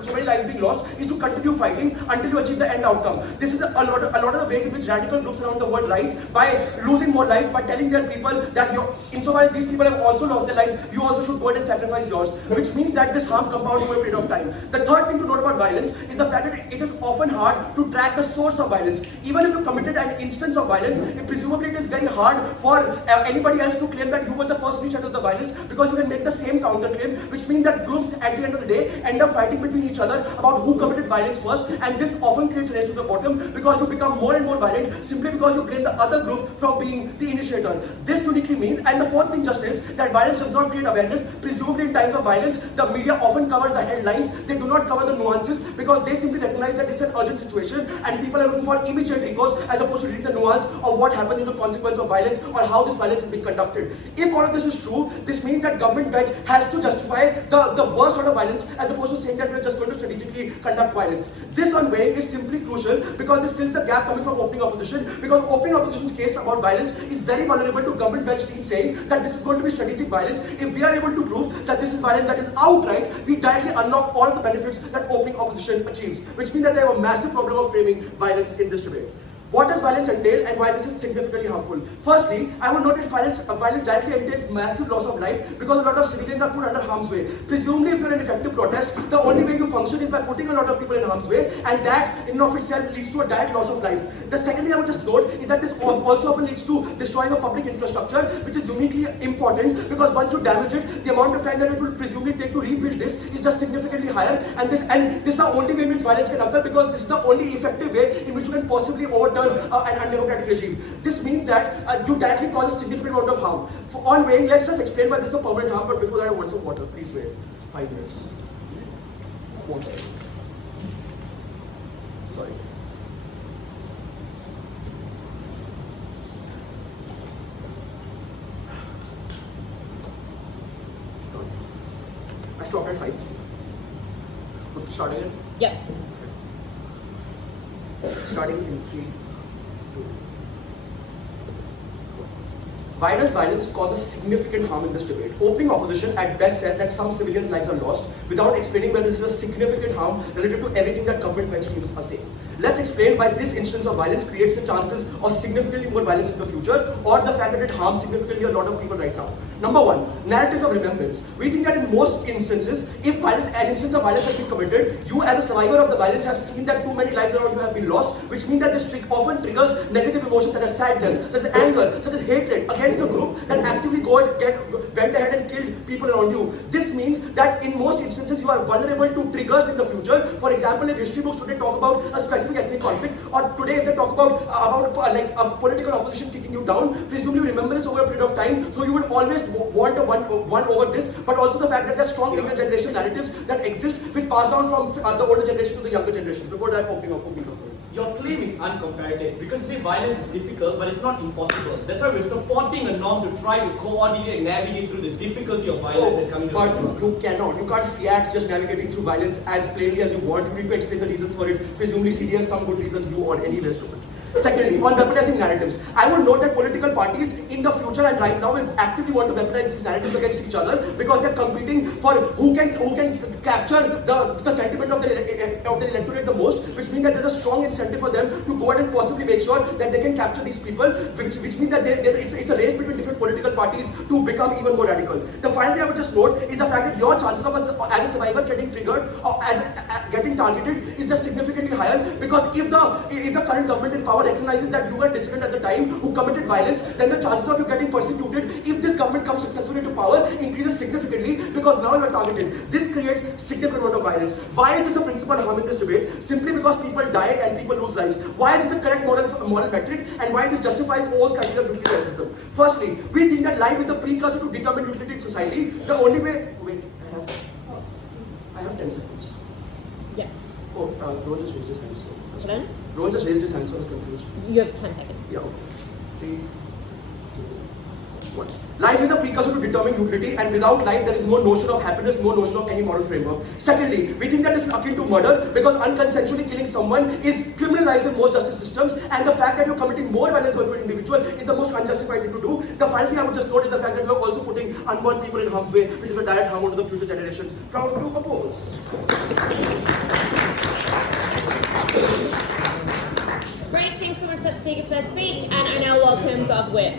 so many lives being lost is to continue fighting until you achieve the end outcome. This is a lot of the ways in which radical groups around the world rise, by losing more lives, by telling their people that insofar as these people have also lost their lives, you also should go ahead and sacrifice yours, which means that this harm compounds over a period of time. The third thing to note about violence is the fact that it is often hard to track the source of violence. Even if you committed an instance of violence, presumably it is very hard for anybody else to claim that you were the first initiator of the violence, because you can make the same counterclaim, which means that groups at the end of the day end up fighting between each other about who committed violence first, and this often creates a race to the bottom, because you become more and more violent simply because you blame the other group from being the initiator. This uniquely means, and the fourth thing just is, that violence does not create awareness. Presumably in times of violence, the media often covers the headlines, they do not cover the nuances, because they simply recognize that it's an urgent situation and people are looking for immediate recourse as opposed to reading the nuance of what happens as a consequence of violence or how this violence is being conducted. If all of this is true, this means that government bench has to justify the worst sort of violence as opposed to saying that we're just going to strategically conduct violence. This unweighing is simply crucial, because this fills the gap coming from opening opposition, because opening opposition's case about violence is very vulnerable to government bench team saying that this is going to be strategic violence. If we are able to prove that this is violence that is outright, we directly unlock all of the benefits that opening opposition achieves, which means that they have a massive problem of framing violence in this debate. What does violence entail and why this is significantly harmful? Firstly, I would note that violence directly entails massive loss of life, because a lot of civilians are put under harm's way. Presumably, if you're in effective protest, the only way you function is by putting a lot of people in harm's way, and that in and of itself leads to a direct loss of life. The second thing I would just note is that this also often leads to destroying a public infrastructure, which is uniquely important, because once you damage it, the amount of time that it will presumably take to rebuild this is just significantly higher, and this is the only way in which violence can occur, because this is the only effective way in which you can possibly overturn an undemocratic regime. This means that you directly cause a significant amount of harm. On weighing, let's just explain why this is a permanent harm, but before that I want some water. Please wait. 5 minutes. Water. Sorry. I stopped at 5. Good to start again? Yep. Starting in 3, 2. Why does violence cause a significant harm in this debate? Opening opposition at best says that some civilians' lives are lost, without explaining whether this is a significant harm related to everything that government bench teams are saying. Let's explain why this instance of violence creates the chances of significantly more violence in the future, or the fact that it harms significantly a lot of people right now. Number one, narratives of remembrance. We think that in most instances, if an instance of violence has been committed, you as a survivor of the violence have seen that too many lives around you have been lost, which means that this trick often triggers negative emotions such as sadness, such as anger, such as hatred against the group that actively went ahead and killed people around you. This means that in most instances, you are vulnerable to triggers in the future. For example, if history books today talk about a specific ethnic conflict, or today if they talk about like a political opposition kicking you down, presumably you remember this over a period of time, so you would always want a one over this, but also the fact that there are strong intergenerational narratives that exist which pass down from the older generation to the younger generation. Before that, opening up. Your claim is uncomparative, because you say violence is difficult, but it's not impossible. That's why we're supporting a norm to try to coordinate and navigate through the difficulty of violence and coming to but you can't fiat just navigating through violence as plainly as you want. You need to explain the reasons for it. Presumably CG has some good reasons, you or any rest of it. Secondly, on weaponizing narratives, I would note that political parties in the future and right now will actively want to weaponize these narratives against each other because they're competing for who can capture the sentiment of the electorate the most, which means that there's a strong incentive for them to go ahead and possibly make sure that they can capture these people, which means that it's a race between different political parties to become even more radical. The final thing I would just note is the fact that your chances of as a survivor getting triggered or getting targeted is just significantly higher, because if the current government in power recognizes that you were a dissident at the time who committed violence, then the chances of you getting persecuted if this government comes successfully to power increases significantly, because now you are targeted. This creates significant amount of violence. Why is this a principal harm in this debate? Simply because people die and people lose lives. Why is it the correct moral metric, and why this justifies all kinds of utilitarianism? Firstly, we think that life is the precursor to determined utility in society. The only way... Wait, I have 10 seconds. Yeah. Oh, Rohan just raised his hand, so... Pardon? Rohan just raised his hand, so I was confused. You have 10 seconds. Yeah, okay. 3, 2, 1. Life is a precursor to determining utility, and without life there is no notion of happiness, no notion of any moral framework. Secondly, we think that this is akin to murder because unconsensually killing someone is criminalized in most justice systems, and the fact that you're committing more violence on an individual is the most unjustified thing to do. The final thing I would just note is the fact that you're also putting unborn people in harm's way, which is a direct harm to the future generations. Proud to oppose. Great, thanks so much for that speaker for that speech, and I now welcome Gov Whip.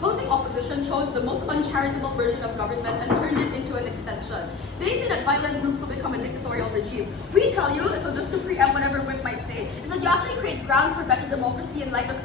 Closing opposition chose the most uncharitable version of government and turned it into an extension. They say that violent groups will become a dictatorial regime. We tell you, so just to preempt whatever Whip might say, is that you actually create grounds for better democracy in light of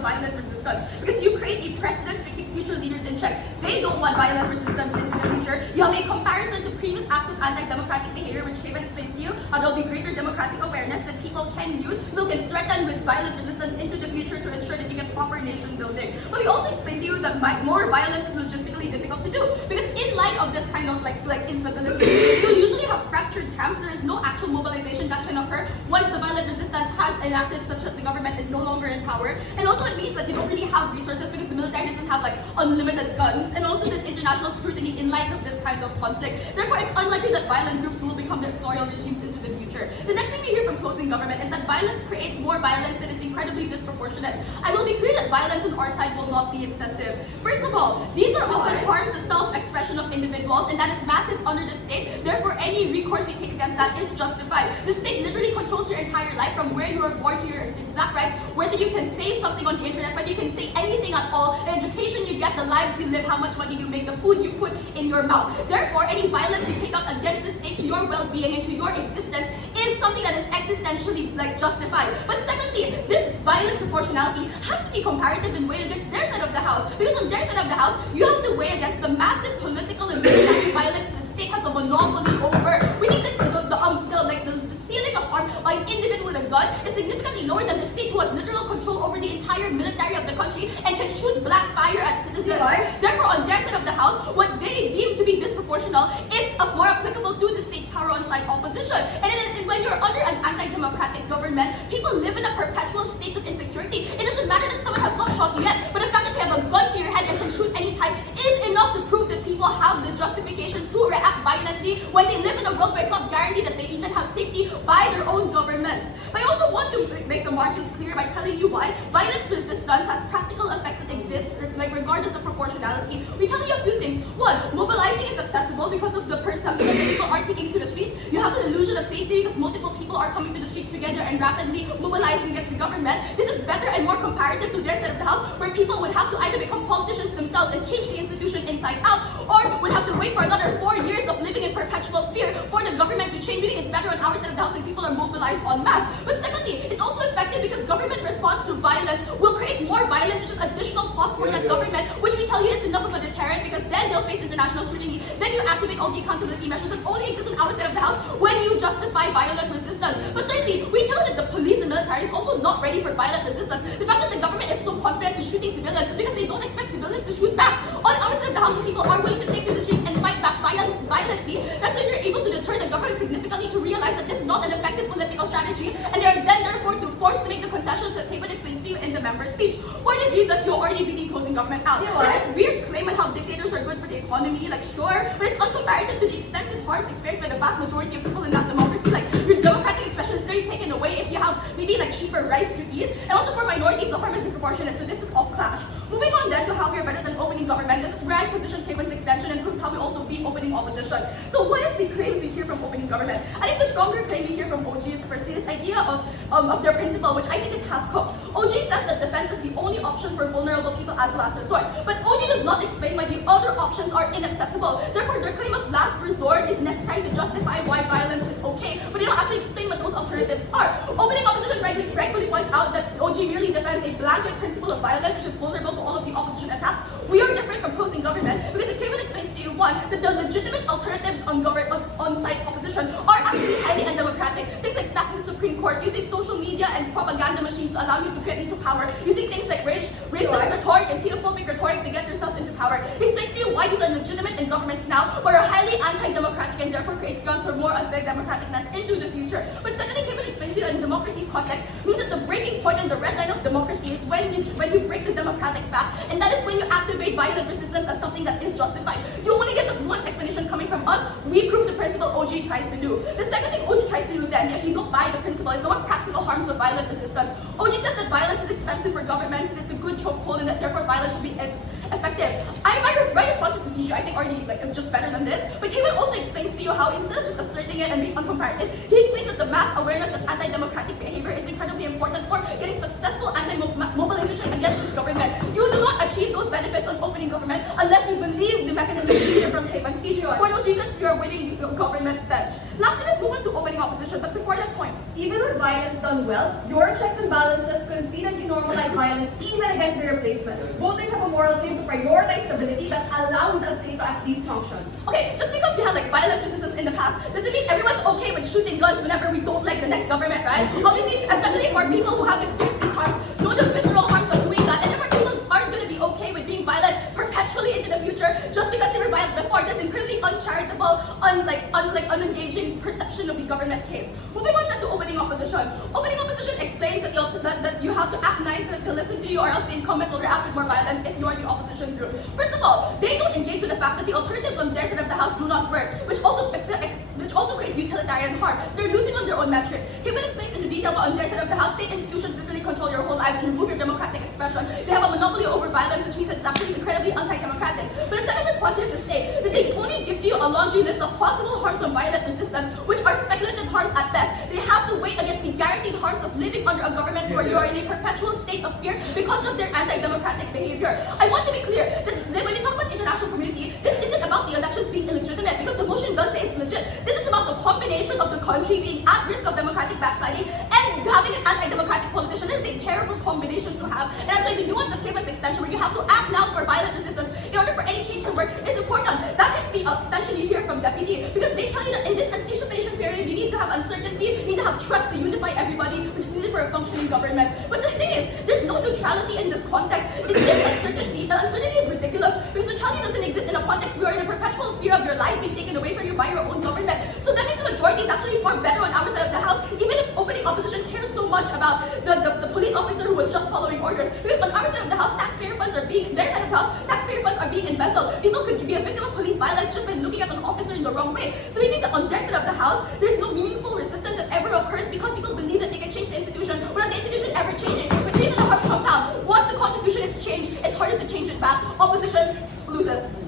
violent resistance, because you create a precedent to keep future leaders in check. They don't want violent resistance into the future. You have a comparison to previous acts of anti-democratic behavior, which Cavan explains to you, how there will be greater democratic awareness that people can use, people can threaten with violent resistance into the future to ensure that you get proper nation building. But we also explain to you that more violence is logistically difficult to do, because in light of this kind of like instability, you usually have fractured camps. There is no actual mobilization that can occur once the violent resistance has enacted such that the government is no longer in power. And also it means that you don't really have resources because the military doesn't have like unlimited guns, and also there's international scrutiny in light of this kind of conflict. Therefore, it's unlikely that violent groups will become dictatorial regimes into the future. The next thing we hear from closing government is that violence creates more violence and it's incredibly disproportionate. I will be clear that violence on our side will not be excessive. First of all, these are often part of the self-expression of individuals, and that is massive under the state. Therefore, any recourse you take against that is justified. The state literally controls your entire life, from where you are born to your exact rights, whether you can say something on the internet, whether you can say anything at all, the education you get, the lives you live, how much money you make, the food you put in your mouth. Therefore, any violence you take out against the state to your well-being and to your existence is something that is existentially justified. But secondly, this violence proportionality has to be comparative and weighed against their side of the house, because on their side of the house, you have to weigh against the massive political and military violence the state has a monopoly over. We think that the ceiling of harm by an individual with a gun is significantly lower than the state, who has literal control over the entire military of the country and can shoot black fire at citizens. Therefore, on their side of the house, what they deem to be disproportional is more applicable to the state's power on side opposition. And when you're under an anti-democratic government, people live in a perpetual state of insecurity. It doesn't matter that someone has not shot you yet, but the fact that they have a gun to your head and can shoot anytime is enough to prove that people have the justification to react violently when they live in a world where it's not guaranteed that they even have safety by their own governments. But I also want to make the margins clear by telling you why violence resistance has practical effects that exist, regardless of proportionality. We tell you a few things. One, mobilizing is accessible because of the perception that people aren't taking to the streets. You have an illusion of safety because multiple people are coming to the streets together and rapidly mobilizing against the government. This is better and more comparative to their side of the house, where people would have to either become politicians themselves and change the institution inside out, or would have to wait for another 4 years of living in perpetual fear for the government to change. We think it's better on our side of the house when people are mobilized en masse. But secondly, it's also effective because government response to violence will create more violence, which is additional cost for that government, which we tell you is enough of a deterrent because then they'll face international scrutiny. Then you activate all the accountability measures that only exist on our side of the house when you justify violent resistance. But thirdly, we tell that the police and military is also not ready for violent resistance. The fact that the government is so confident to shooting civilians is because they don't expect civilians to shoot back. On our side of the house, if people are willing to take to the streets and fight back violently, that's when you're able to deter the government significantly to realize that this is not an effective political strategy, and they are then therefore forced to make the concessions that Cavan explains to you in the member speech. For these reasons, you're already beating closing government out. There's this weird claim on how dictators are good for the economy, like sure, but it's uncomparative to the extensive harms experienced by the vast majority of people in that democracy. Like your democratic expression is literally taken away if you have maybe like cheaper rice to eat. And also for minorities, the harm is disproportionate, so this is off clash. Moving on then to how we are better than opening government, this is where I position Cavan's extension and proves how we also beat opening opposition. So what is the claims we hear from opening government? I think the stronger claim we hear from OG is firstly this idea of their principle, which I think is half-cooked. OG says that defense is the only option for vulnerable people as a last resort. But OG does not explain why the other options are inaccessible. Therefore, their claim of last resort is necessary to justify why violence is okay, but they don't actually explain what those alternatives are. Opening opposition rightfully points out that OG merely defends a blanket principle of violence, which is vulnerable to all of the opposition attacks. We are different from closing government because if Cavan explains to you, one, that the legitimate alternatives on-site opposition are actually highly undemocratic. Things like stacking the Supreme Court, using social media and propaganda machines to allow you to get into power, using things like racist rhetoric and xenophobic rhetoric to get yourselves into power. He explains to you why these are legitimate in governments now, but are highly anti-democratic and therefore creates grounds for more anti-democraticness into the future. But secondly, Cavan explains to you in democracy's context means that the breaking point and the red line of democracy is when you break the democratic fact, and that is when you activate violent resistance as something that is justified. You only get the one explanation coming from us. We prove the principle OG tries to do. The second thing OG tries to do then, if you don't buy the principle, is the more practical harms of violent resistance. OG says that violence is expensive for governments, and it's a good chokehold, and that therefore violence will be effective. My responses to CG I think already is just better than this, but Cavan also explains to you how instead of just asserting it and being uncomparative, he explains that the mass awareness of anti-democratic behavior is incredibly important for getting successful anti-mobilization against this government. You do not achieve those benefits on opening government unless you believe the mechanism needed from Cavan's speech. For those reasons, we are winning the government bench. Lastly, let's move on to opening opposition, but before that point, even with violence done well, your checks and balances concede that you normalize violence even against the replacement. Voters have a moral claim to prioritize stability that allows a state to at least function. Okay, just because we had like violence resistance in the past doesn't mean everyone's okay with shooting guns whenever we don't like the next government, right? Obviously, especially for people who have experienced these harms, know the visceral harms of doing that, and therefore people aren't going to be okay with being violent perpetually into the future just because they were violent before. This incredibly uncharitable, unengaging perception of the government case. Moving on then to opening opposition. Opening opposition explains that you have to act nice and to listen to you, or else the incumbent will react with more violence if you are the opposition group. First of all, they don't engage with the fact that the alternatives on their side of the house do not work, which also creates utilitarian harm. So they're losing on their own metric. Cavan explains into detail on their side of the house, state institutions literally control your whole lives and remove your democratic expression. They have a monopoly over violence, which means that it's actually incredibly anti-democratic. But the second response here is to say that they only give to you a laundry list of possible harms of violent resistance, which are speculative harms at best. They have to weigh against the guaranteed harms of living under a government where you are in a perpetual state of fear because of their anti-democratic behavior. I want to be clear that when you talk about the international community, this isn't about the elections being illegitimate, because the motion does say it's legit. This is about the combination of the country being at risk of democratic backsliding and having an anti-democratic politician. This is a terrible combination to have, and that's why the nuance of Cavan's extension, where you have to act now for violent resistance in order for any change to work, is important. That is the extension you hear from Deputy, because they tell you that in this anticipation period, you need to have uncertainty, you need to have trust to unify everybody, which is needed for a functioning government. But the thing is, there's no neutrality in this context. It is uncertainty. The uncertainty is ridiculous, because neutrality doesn't exist in a context where you're in a perpetual fear of your life being taken away from you by your own government. So that means the majority is actually far better on our side of the house, even if opening opposition cares so much about the police officer who was just following orders. Because on our side of the house, taxpayer funds are being, their side of the house, taxpayer funds are being embezzled. People could be a victim of police violence just by looking at an officer in the wrong way. So we think that on their side of the house, there's no meaningful resistance that ever occurs because people believe that they can change the institution without the institution ever changing. But change the hearts compound. Once the constitution is changed, it's harder to change it back. Opposition loses.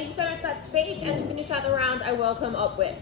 Thank you so much for that speech. And to finish out the round, I welcome up with.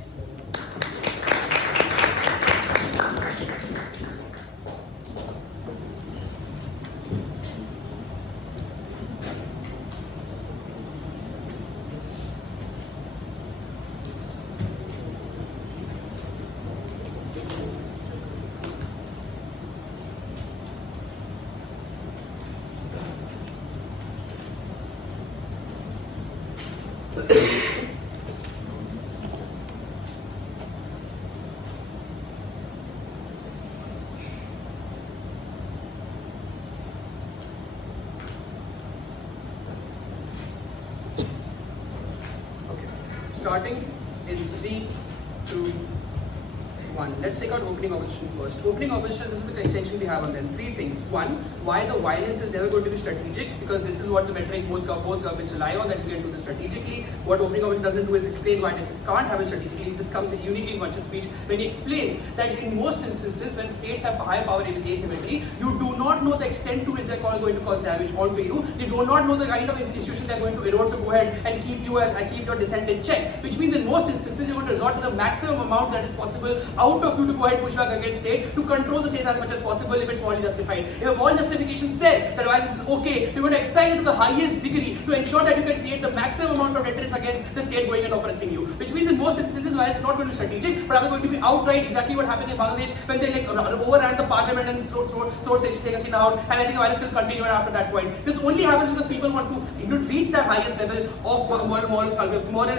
Starting in 3, 2, 1. Let's take out opening opposition first. Opening opposition, this is the extension we have on them. 3 things. 1, why the violence is never going to be strategic, because this is what the metric both governments rely on, that we can do this strategically. What opening opposition doesn't do is explain why this can't have it strategically. This comes uniquely in Vansh's speech when he explains that in most instances when states have high power asymmetry, you do not know the extent to which they're going to cause damage onto you. You do not know the kind of institution they're going to erode to go ahead and keep your dissent in check. Which means in most instances you're going to resort to the maximum amount that is possible out of you to go ahead and push back against state to control the states as much as possible if it's morally justified. If a moral justification says that violence is okay, you're going to excite to the highest degree to ensure that you can create the maximum amount of deterrence against the state going and oppressing you. Which means in most instances violence is not going to be strategic, but rather going to be outright exactly what happened in Bangladesh when they overran the parliament and throw Sheikh Hasina out, and I think violence will continue after that point. This only happens because people want to reach that highest level of moral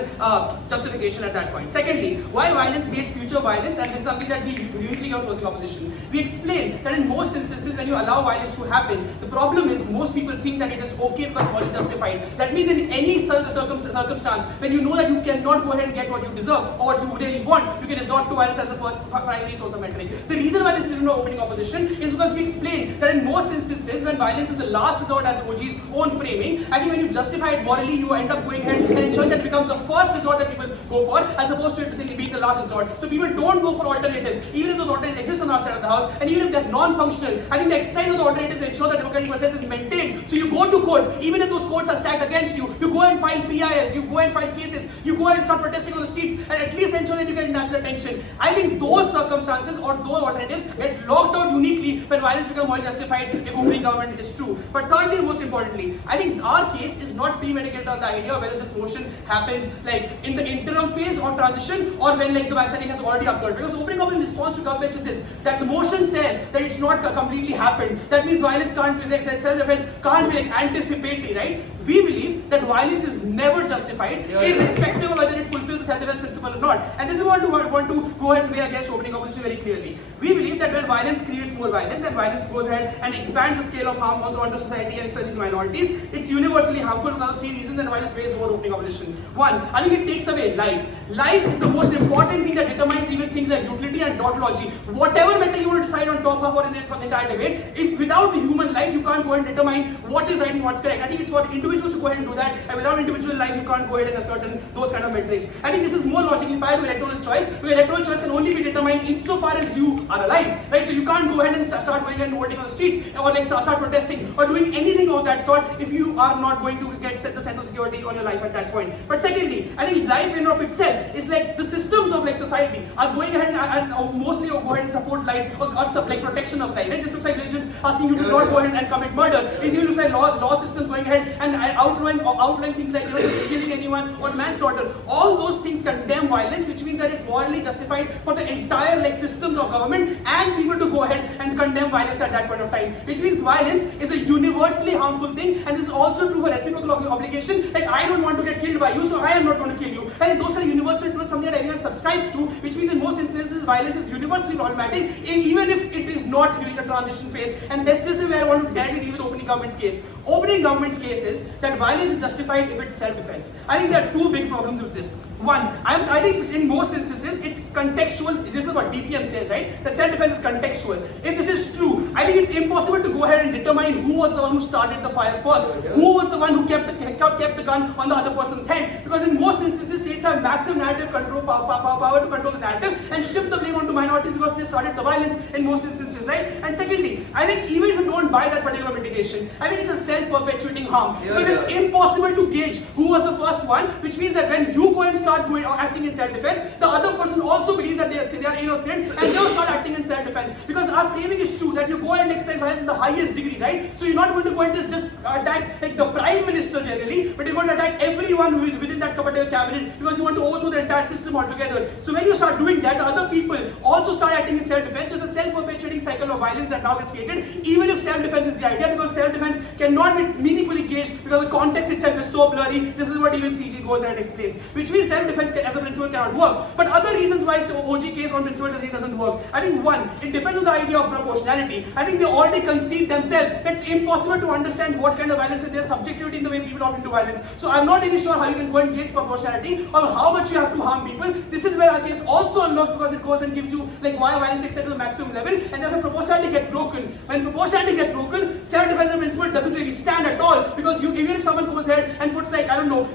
justification at that point. Secondly, why violence creates future violence, and this is something that we usually are closing opposition. We explain that in most instances when you allow violence to happen, the problem is most people think that it is okay because morally justified. That means in any circumstance, when you know that you cannot go ahead and get what you deserve or what you really want, you can resort to violence as the first primary source of metric. The reason why this is no opening opposition is because we explain that in most instances when violence is the last resort as OG's own framing, I think when you justify it morally, you end up going ahead and ensuring that it becomes the first resort that people go for as opposed to it being the last resort. So people don't go for alternatives, even if those alternatives exist on our side of the house, and even if they're non-functional. I think the exercise of the alternatives ensure that democratic process is maintained. So you go to courts, even if those courts are stacked against you, you go and file PILs, you go and file cases, you go and start protesting on the streets, and at least ensure that you get international attention. I think those circumstances or those alternatives get locked out uniquely when violence becomes more justified if opening government is true. But thirdly, most importantly, I think our case is not premeditated on the idea of whether this motion happens like in the interim phase or transition or when like the backsliding has already occurred. Because opening government response to government is this, that the motion says that it's not completely happened. That means violence can't be like self-defense can't be like anticipatory, right? We believe that violence is never justified, irrespective of whether it fulfills the self-defense principle or not. And this is what I want to go ahead and weigh against opening opposition very clearly. We believe that when violence creates more violence and violence goes ahead and expands the scale of harm also onto society and especially minorities, it's universally harmful because of 3 reasons and why this weighs over opening opposition. 1, I think it takes away life. Life is the most important thing that determines even things like utility and tautology. Whatever matter you want to decide on top of or in the entire debate, if without the human life you can't go ahead and determine what is right and what's correct. I think it's for individuals to go ahead and do that, and without individual life you can't go ahead and assert those kind of metrics. I think this is more logically prior to electoral choice, where electoral choice can only be determined insofar as you are alive, right? So you can't go ahead and start going and voting on the streets or like start protesting or doing anything of that sort if you are not going to get the sense of security on your life at that point. But secondly, I think life in and of itself is like the systems of like society are going ahead and mostly go ahead and support life or like protection of life, right? This looks like religions asking you to not go ahead and commit murder. It even looks like law systems going ahead and outlining things like just killing anyone or manslaughter. All those things condemn violence, which means that it's morally justified for the entire like systems of government and people to go ahead and condemn violence at that point of time. Which means violence is a universally harmful thing, and this is also true for reciprocal obligation. Like I don't want to get killed by you, so I am not going to kill you. And those kind of universal truths, something that everyone subscribes to, which means in most instances violence is universally problematic, even if it is not during a transition phase. And this is where I want to get it with opening government's case. Opening government's case is that violence is justified if it's self-defense. I think there are 2 big problems with this. 1, I think in most instances it's contextual. This is what DPM says, right? That self-defense is contextual. If this is true, I think it's impossible to go ahead and determine who was the one who started the fire first, who was the one who kept the gun on the other person's head. Because in most instances, states have massive narrative control, power to control the narrative and shift the blame onto minorities because they started the violence in most instances, right? And secondly, I think even if you don't buy that particular mitigation, I think it's a self-perpetuating harm. Because it's impossible to gauge who was the first one, which means that when you go and start acting in self-defense, the other person also believes that they are innocent and they'll start acting in self-defense. Because our framing is true that you go and exercise violence in the highest degree, right? So you're not going to go and just attack like the Prime Minister generally, but you're going to attack everyone within that particular cabinet because you want to overthrow the entire system altogether. So when you start doing that, the other people also start acting in self-defense. So it's a self-perpetuating cycle of violence that now gets created, even if self-defense is the idea, because self-defense cannot be meaningfully gauged because the context itself is so blurry. This is what even CG goes and explains, which means self-defense as a principle cannot work. But other reasons why OG case on principle doesn't work. I think one, it depends on the idea of proportionality. I think they already concede themselves that it's impossible to understand what kind of violence is there, subjectivity in the way people opt into violence. So I'm not really sure how you can go and gauge proportionality or how much you have to harm people. This is where our case also unlocks because it goes and gives you like why violence extends to the maximum level, and there's a proportionality gets broken. When proportionality gets broken, self-defense principle doesn't really stand at all, because even if someone goes ahead and puts like, I don't know,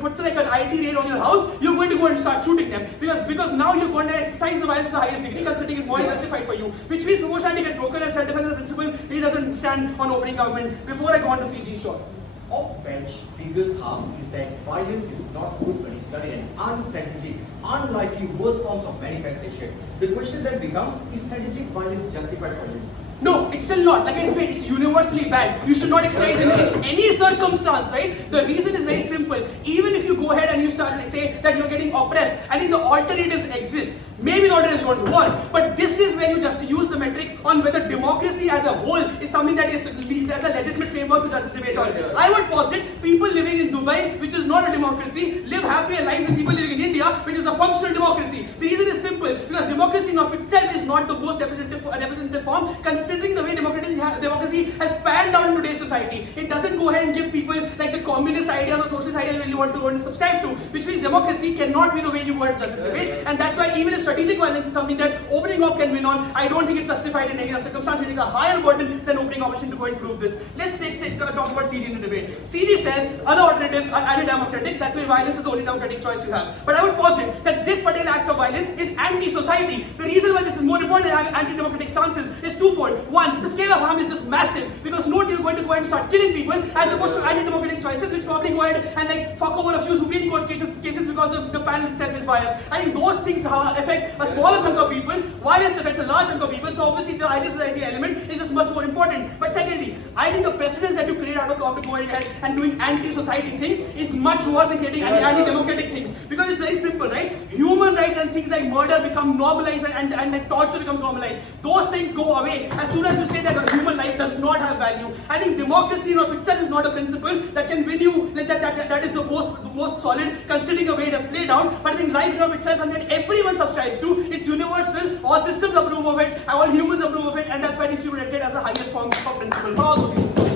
puts like an IT raid on your house, you're going to go and start shooting them because now you're going to exercise the violence to the highest degree, considering it's more justified for you. Which means proportionality gets broken and self-defense principle really doesn't stand on opening government. Before I go on to CG, sure. Of Vansh, biggest harm is that violence is not open, it's done in an unstrategic, unlikely worst forms of manifestation. The question then becomes, is strategic violence justified for you? No, it's still not. Like I explained, it's universally bad. You should not exercise in any circumstance, right? The reason is very simple. Even if you go ahead and you start to say that you're getting oppressed, I think the alternatives exist. Maybe the alternatives don't work, but this is where you just use the metric on whether democracy as a whole is something that is as a legitimate framework to justice debate on. I would posit people living in Dubai, which is not a democracy, live happier lives than people living in India, which is a functional democracy. The reason is simple, because democracy in of itself is not the most representative form, considering the way democracy has panned out in today's society. It doesn't go ahead and give people like the communist ideas or socialist ideas you want to subscribe to, which means democracy cannot be the way you go ahead and justice debate. And that's why even if strategic violence is something that opening up can win on, I don't think it's justified in any other circumstance. We take a higher burden than opening opposition to go and prove this. Let's talk about CG in the debate. CG says other alternatives are anti-democratic, that's why violence is the only democratic choice you have. But I would posit that this particular act of violence is anti-society. The reason why this is more important than anti-democratic stances is twofold. One, the scale of harm is just massive, because note you're going to go ahead and start killing people as opposed to anti-democratic choices which probably go ahead and like fuck over a few Supreme Court cases because the panel itself is biased. I think those things affect a smaller chunk of people, violence affects a large chunk of people, so obviously the anti-society element is just much more important. But secondly, I think the precedence that you create out of going ahead and doing anti-society things is much worse than creating anti-democratic things, because it's very simple, right? Human rights and things like murder become normalized and like torture becomes normalized. Those things go away as soon as you say that a human life does not have value. I think democracy in of itself is not a principle that can win you, like that is the most solid considering the way it has played out. But I think life in of itself is something that everyone subscribes to. It's universal, all systems approve of it, all humans approve of it, and that's why it is treated as the highest form of principle for all those humans.